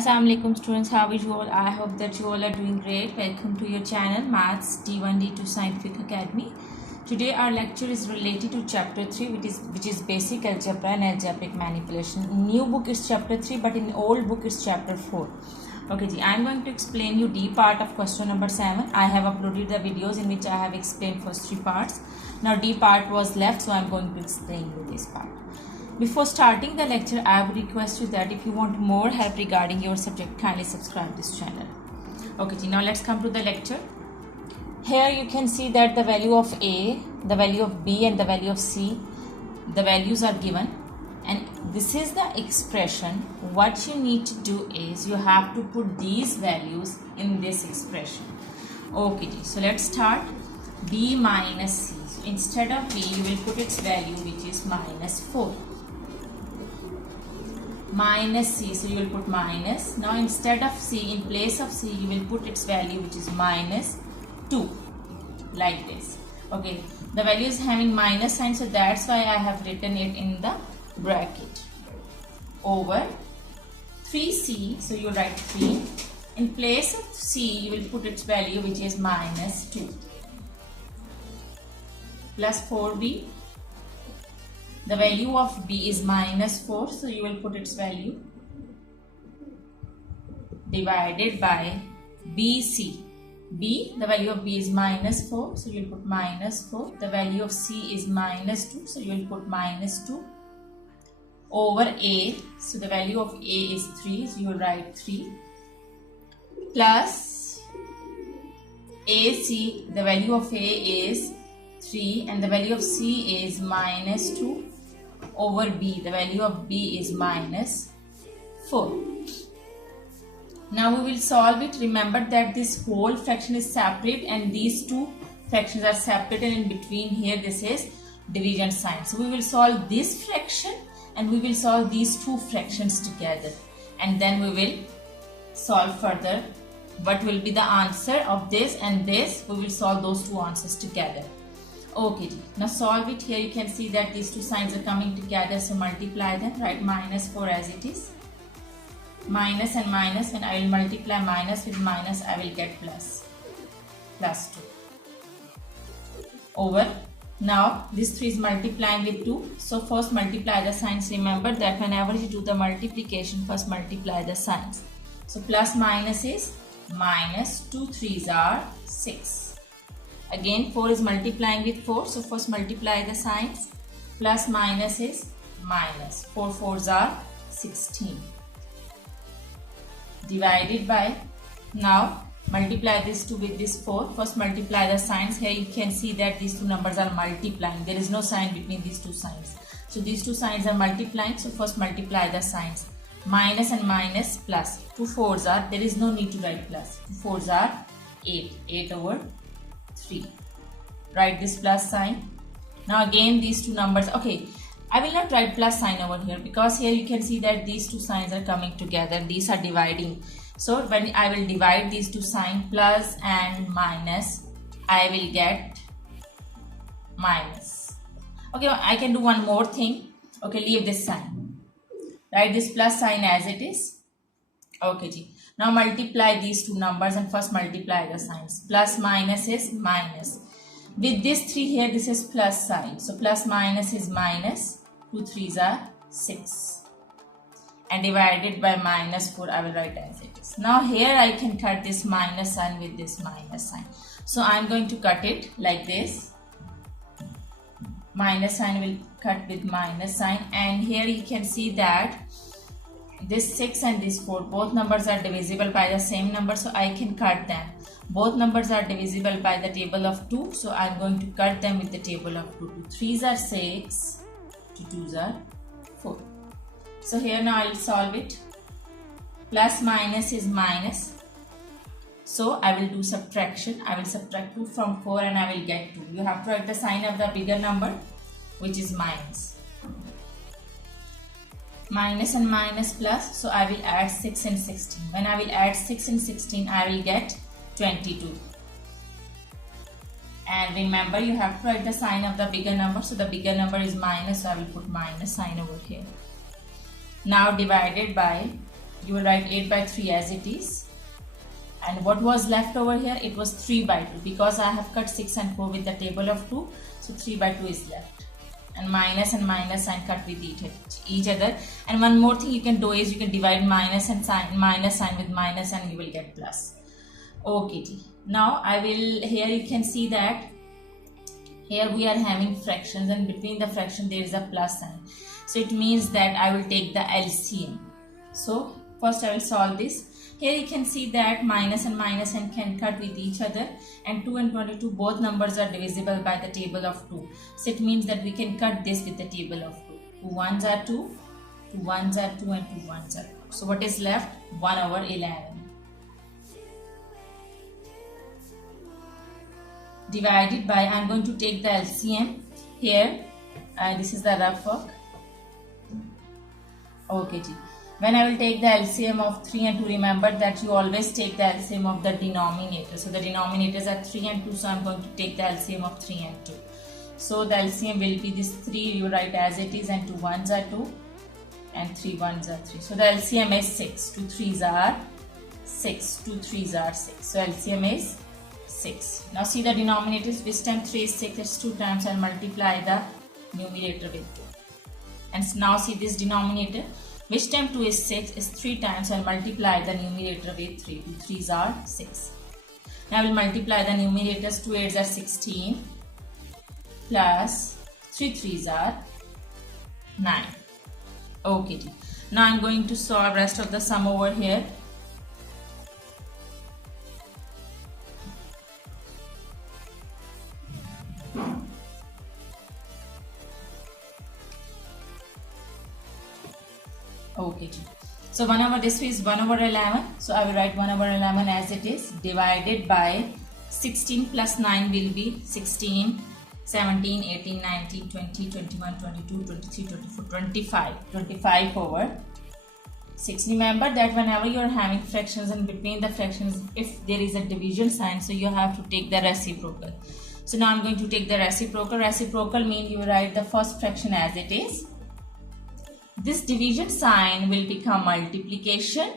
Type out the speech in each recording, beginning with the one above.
Assalamualaikum students, how are you all? I hope that you all are doing great. Welcome to your channel Maths D1 D2 Scientific Academy. Today our lecture is related to chapter 3 which is basic algebra and algebraic manipulation. In new book is chapter 3 but in old book is chapter 4. Okay ji, I am going to explain you D part of question number 7. I have uploaded the videos in which I have explained first 3 parts. Now D part was left, so I am going to explain you this part. Before starting the lecture, I would request you that if you want more help regarding your subject, kindly subscribe this channel. Okay, now let's come to the lecture. Here you can see that the value of A, the value of B and the value of C, the values are given. And this is the expression. What you need to do is you have to put these values in this expression. Okay, so let's start. B minus C. So instead of B, you will put its value which is minus 4. Minus C, so you will put minus. Now instead of C, in place of C, you will put its value which is minus 2, like this. Okay, the value is having minus sign, so that's why I have written it in the bracket. Over 3C, so you write 3. In place of C, you will put its value which is minus 2. Plus 4B. The value of B is minus 4, so you will put its value divided by BC. B, the value of B is minus 4, so you will put minus 4. The value of C is minus 2, so you will put minus 2. Over A, so the value of A is 3, so you will write 3. Plus AC, the value of A is 3 and the value of C is minus 2. Over B, the value of B is minus 4. Now we will solve it. Remember that this whole fraction is separate and these two fractions are separate, and in between here this is division sign. So we will solve this fraction and we will solve these two fractions together, and then we will solve further what will be the answer of this and this. We will solve those two answers together. Okay, now solve it. Here you can see that these two signs are coming together, so multiply them. Write minus 4 as it is. Minus and minus, when I will multiply minus with minus, I will get plus. Plus 2. Over. Now this 3 is multiplying with 2. So first multiply the signs. Remember that whenever you do the multiplication, first multiply the signs. So plus minus is minus. 2 3s are 6. Again 4 is multiplying with 4, so first multiply the signs. Plus minus is minus. 4 4s are 16. Divided by, now multiply this 2 with this 4. First multiply the signs. Here you can see that these two numbers are multiplying. There is no sign between these two signs. So these two signs are multiplying, so first multiply the signs. Minus and minus plus. 2 4s are, there is no need to write plus. 2 4s are 8. 8 over 3. Write this plus sign. Now again these two numbers, okay, I will not write plus sign over here because here you can see that these two signs are coming together. These are dividing. So when I will divide these two signs, plus and minus, I will get minus. Okay, I can do one more thing. Okay, leave this sign. Write this plus sign as it is. Okay, ji. Now multiply these two numbers and first multiply the signs. Plus minus is minus. With this 3 here, this is plus sign. So plus minus is minus. 2 3s are 6. And divided by minus 4, I will write as it is. Now here I can cut this minus sign with this minus sign. So I am going to cut it like this. Minus sign will cut with minus sign. And here you can see that this 6 and this 4, both numbers are divisible by the same number, so I can cut them. Both numbers are divisible by the table of 2, so I am going to cut them with the table of 2. 2 3s are 6, 2 2s are 4. So here now I will solve it. Plus minus is minus. So I will do subtraction. I will subtract 2 from 4 and I will get 2. You have to write the sign of the bigger number, which is minus. Minus and minus plus, so I will add 6 and 16. When I will add 6 and 16, I will get 22. And remember, you have to write the sign of the bigger number. So the bigger number is minus, so I will put minus sign over here. Now divided by You will write 8 by 3 as it is. And what was left over here? It was 3 by 2 because I have cut 6 and 4 with the table of 2. So 3 by 2 is left. And minus sign cut with each other. And one more thing you can do is you can divide minus sign with minus and you will get plus. Okay. Now here you can see that here we are having fractions and between the fraction there is a plus sign. So it means that I will take the LCM. So first I will solve this. Here you can see that minus and can cut with each other, and 2 and 22 both numbers are divisible by the table of 2. So it means that we can cut this with the table of 2. 2 ones are 2, 2 ones are 2 and 2 ones are 2. So what is left? 1 over 11. Divided by, I am going to take the LCM here. This is the rough work. Okay. When I will take the LCM of 3 and 2, remember that you always take the LCM of the denominator. So the denominators are 3 and 2, so I am going to take the LCM of 3 and 2. So the LCM will be this 3, you write as it is, and 2 ones are 2 and 3 ones are 3. So the LCM is 6. 2 3s are 6. 2 3s are 6. So LCM is 6. Now see the denominators, which time 3 is 6, it's 2 times, and multiply the numerator with 2. And now see this denominator, which time 2 is 6 is 3 times, and multiply the numerator with 3. 2 3s are 6. Now I will multiply the numerators. 2 8s are 16 plus 3 3s are 9. Okay. Now I am going to solve rest of the sum over here. Okay. So 1 over this is 1 over 11. So I will write 1 over 11 as it is, divided by 16 plus 9 will be 16, 17, 18, 19, 20, 21, 22, 23, 24, 25. 25 over 6. Remember that whenever you are having fractions and between the fractions, if there is a division sign, so you have to take the reciprocal. So now I am going to take the reciprocal. Reciprocal means you write the first fraction as it is. This division sign will become multiplication,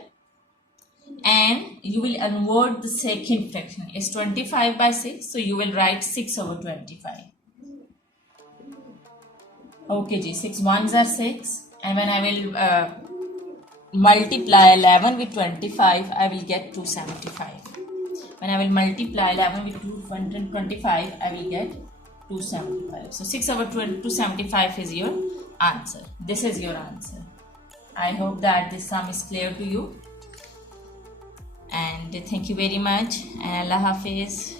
and you will invert the second fraction. It's 25 by 6, so you will write 6 over 25. Okay, 6 ones are 6, and when I will multiply 11 with 25, I will get 275. When I will multiply 11 with 225, I will get 275. So 6 over 275 is your answer. This is your answer. I hope that this sum is clear to you, and thank you very much, and Allah Hafiz.